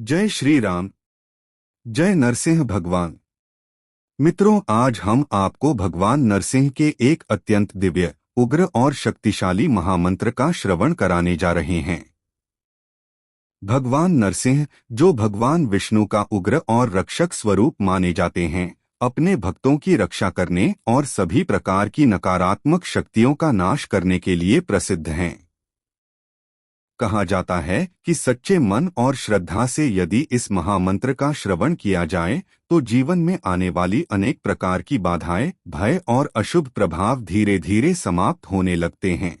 जय श्री राम। जय नरसिंह भगवान। मित्रों, आज हम आपको भगवान नरसिंह के एक अत्यंत दिव्य, उग्र और शक्तिशाली महामंत्र का श्रवण कराने जा रहे हैं। भगवान नरसिंह, जो भगवान विष्णु का उग्र और रक्षक स्वरूप माने जाते हैं, अपने भक्तों की रक्षा करने और सभी प्रकार की नकारात्मक शक्तियों का नाश करने के लिए प्रसिद्ध हैं। कहा जाता है कि सच्चे मन और श्रद्धा से यदि इस महामंत्र का श्रवण किया जाए तो जीवन में आने वाली अनेक प्रकार की बाधाएं, भय और अशुभ प्रभाव धीरे धीरे समाप्त होने लगते हैं।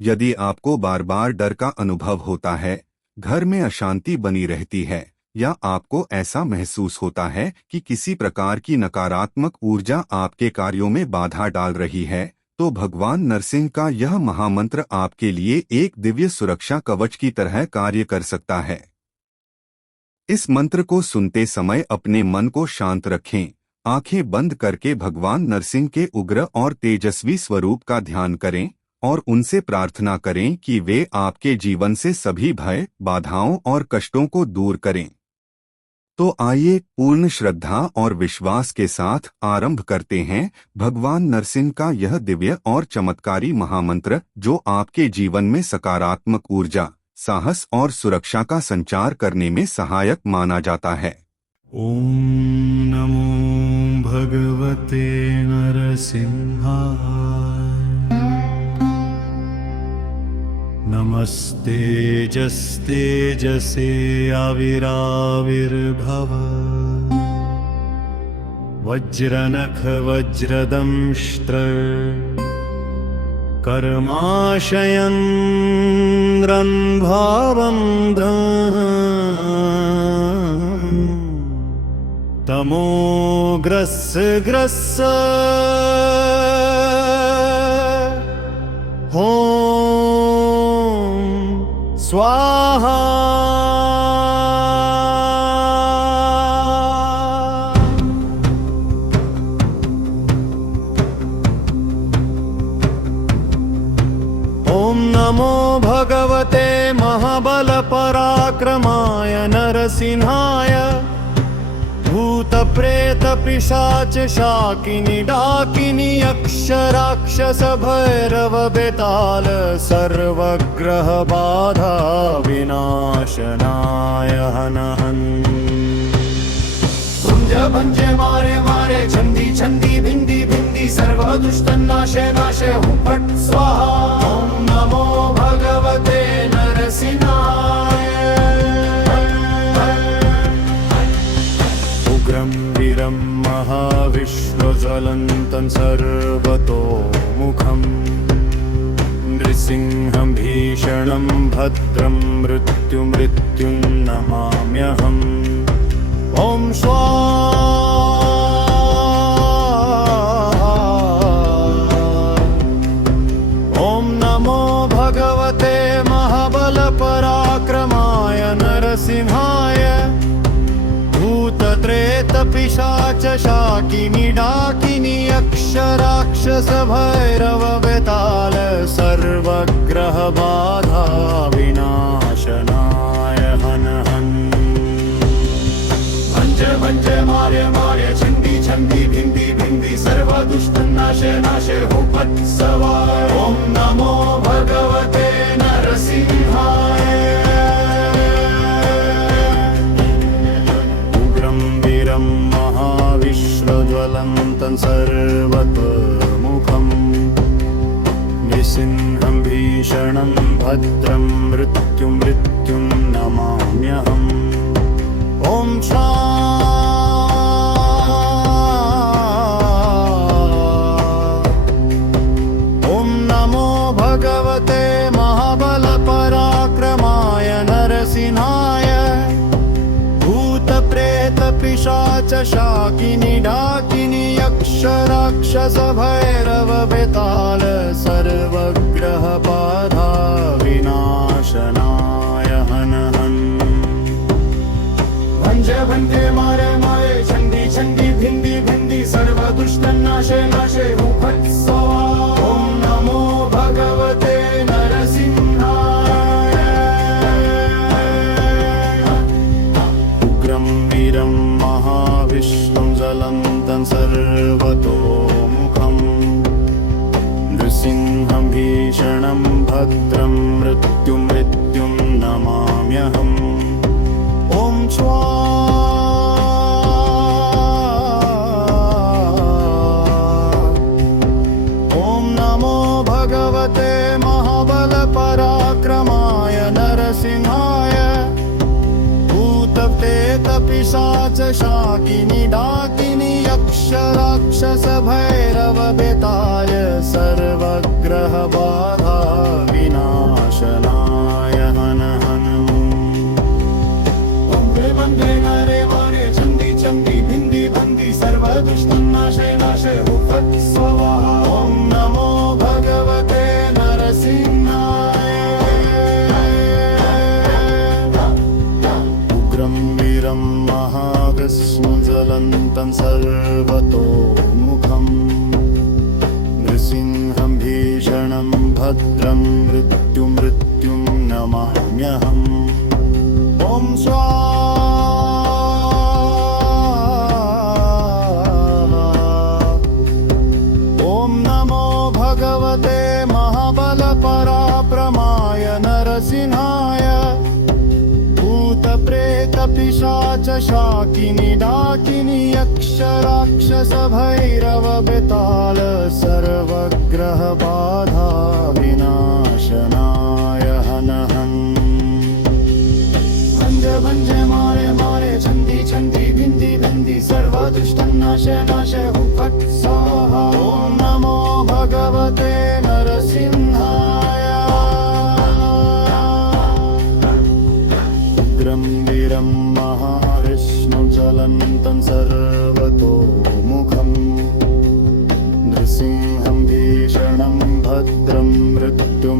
यदि आपको बार बार डर का अनुभव होता है, घर में अशांति बनी रहती है, या आपको ऐसा महसूस होता है कि किसी प्रकार की नकारात्मक ऊर्जा आपके कार्यों में बाधा डाल रही है, तो भगवान नरसिंह का यह महामंत्र आपके लिए एक दिव्य सुरक्षा कवच की तरह कार्य कर सकता है। इस मंत्र को सुनते समय अपने मन को शांत रखें, आंखें बंद करके भगवान नरसिंह के उग्र और तेजस्वी स्वरूप का ध्यान करें और उनसे प्रार्थना करें कि वे आपके जीवन से सभी भय, बाधाओं और कष्टों को दूर करें। तो आइए पूर्ण श्रद्धा और विश्वास के साथ आरंभ करते हैं भगवान नरसिंह का यह दिव्य और चमत्कारी महामंत्र, जो आपके जीवन में सकारात्मक ऊर्जा, साहस और सुरक्षा का संचार करने में सहायक माना जाता है। ओम नमो भगवते नरसिंहाय। नमस्तेजस्तेजसे आविराविर्भव। वज्रनख वज्रदंष्ट्र कर्माशयन्द्रन्भावं तमोग्रस्य स्वाहा। ओम नमो भगवते महाबल पराक्रमाय नरसिंहाय। भूत प्रेत पिशाच शाकिनी डाकिनी यक्ष राक्षस भैरव बेताल सर्वग्रह बाधा विनाशनाय हन हन। भुंज भंज मारे मारे छंदी छंदी भिंदी भिंदी सर्व दुष्ट नाशे नाशे हूँ फट स्वाहा। ओम नमो भगवते नरसिंहाय। उग्रं वीरं महाविष्णुज्वलन्तं सर्वतोमुखं। नृसिंहं भीषणं भद्रं मृत्युं नमाम्यहम्। ॐ स्वाहा। ॐ नमो भगवते महाबलपराक्रमाय नरसिंहाय। भूतत्रेत पिशाच शाकिनी डाकिनी यक्ष राक्षस भैरव बेताल सर्वग्रह बाधा विनाशनाय हन हन। भंज भंज मारे मारे छंदी छंदी भिंदी भिंदी सर्व दुष्ट नाशे नाशे हूँ फट स्वाहा। ओम नमो भगवते नरसिंहाय। महाविष्णुज्वलन्तं सर्वतोमुखं। नृसिंहं भीषणं भद्रं मृत्युं नमाम्यहम्। ॐ ॐ नमो भगवते महाबलपराक्रमाय नरसिंहाय। भूतप्रेत पिशाच शाकिनी डाकिनी यक्ष राक्षस भैरव बेताल सर्वग्रह बाधा विनाशनाय हन हन। भंज भंज मारे मारे छंदी छंदी भिंदी भिंदी सर्व दुष्ट नाशे नाशे हूँ फट स्वाहा। ओम नमो भगवते नरसिंहाय। वीरं महाविष्णुं ज्वलन्तं सर्वतोमुखम् नृसिंहं भीषणं भद्रं मृत्युं नमाम्यहम् ॐ ॐ नमो भगवते महाबलपराक्रमाय नरसिंहाय भूतप्रेतपिशाच शाकिनी डाकिनी यक्षराक्षसभैरवबेताय सर्वग्रहबाधा विनाशनाय हन हन वन्दे वन्दे नरे वारे चण्डी चण्डी भिन्दी बन्दी सर्वदुष्टनाशे नाशे हो फट् स्वाहा ॐ नमो भगवते नरसिंहाय उग्रं वीरं महाविष्णुं ज्वलन्तं सर्वतोमुखम् नृसिंहं भीषणं भद्रं मृत्युं नमाम्यहम् ॐ ॐ नमो भगवते महाबलपराक्रमाय नरसिंहाय भूतप्रेतपिशाच शाकिनी डाकिनी यक्षराक्षसभैरवबेताल सर्वग्रहबाधा विनाशनाय हन हन् वन्दे वन्दे मारे मारे चण्डी चण्डी भिन्दी भिन्दी सर्वदुष्टनाशे नाशे हो फट् स्वाहा ॐ नमो भगवते नरसिंहाय उग्रं वीरं महाविष्णुं ज्वलन्तं सर्वतोमुखम् नृसिंहं भीषणं भद्रं मृत्युं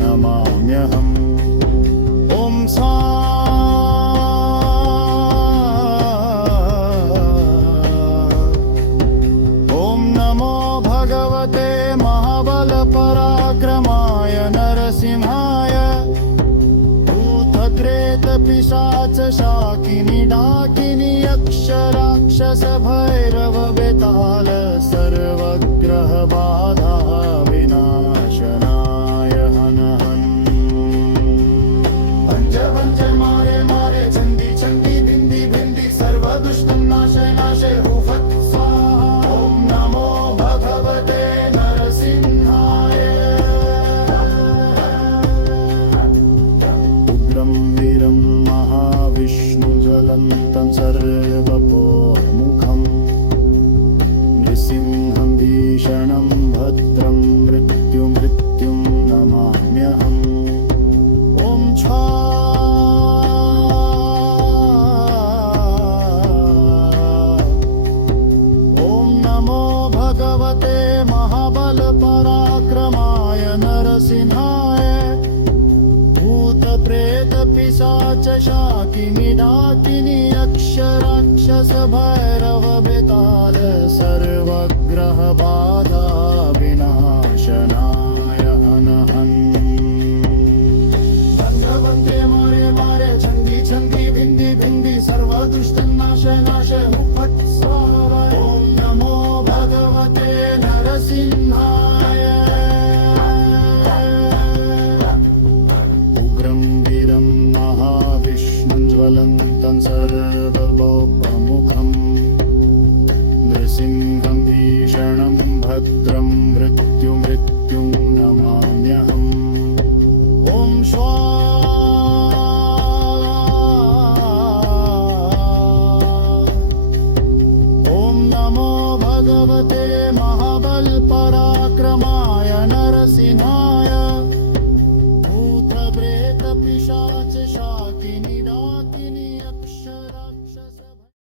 नमाम्यहम् ॐ ॐ नमो भगवते महाबलपराक्रमाय नरसिंहाय भूतप्रेतपिशाच शाकिनी डाकिनी यक्षराक्षसभैरवबेताल सर्वग्रहबाधा विनाशनाय हन हन् वन्दे वन्दे मारे मारे चण्डी चण्डी भिन्दी भिन्दी सर्वदुष्टनाशे नाशे हो फट् स्वाहा ॐ नमो भगवते नरसिंहाय उग्रं वीरं महाविष्णुं ज्वलन्तं सर्वतोमुखम् नृसिंहं भीषणं भद्रं मृत्युं नमाम्यहम् ॐ ॐ नमो भगवते महाबलपराक्रमाय नरसिंहाय भूतप्रेतपिशाच शाकिनी डाकिनी यक्षराक्षसभैरवबेताल सर्वग्रहबाधा विनाशनाय हन हन् वन्दे वन्दे मारे मारे चण्डी चण्डी भिन्दी भिन्दी सर्वदुष्टनाशे नाशे हो फट् स्वाहा ॐ नमो भगवते नरसिंहाय उग्रं वीरं महाविष्णुं ज्वलन्तं सर्वतोमुखम् नृसिंहं भीषणं भद्रं मृत्युं नमाम्यहम् ॐ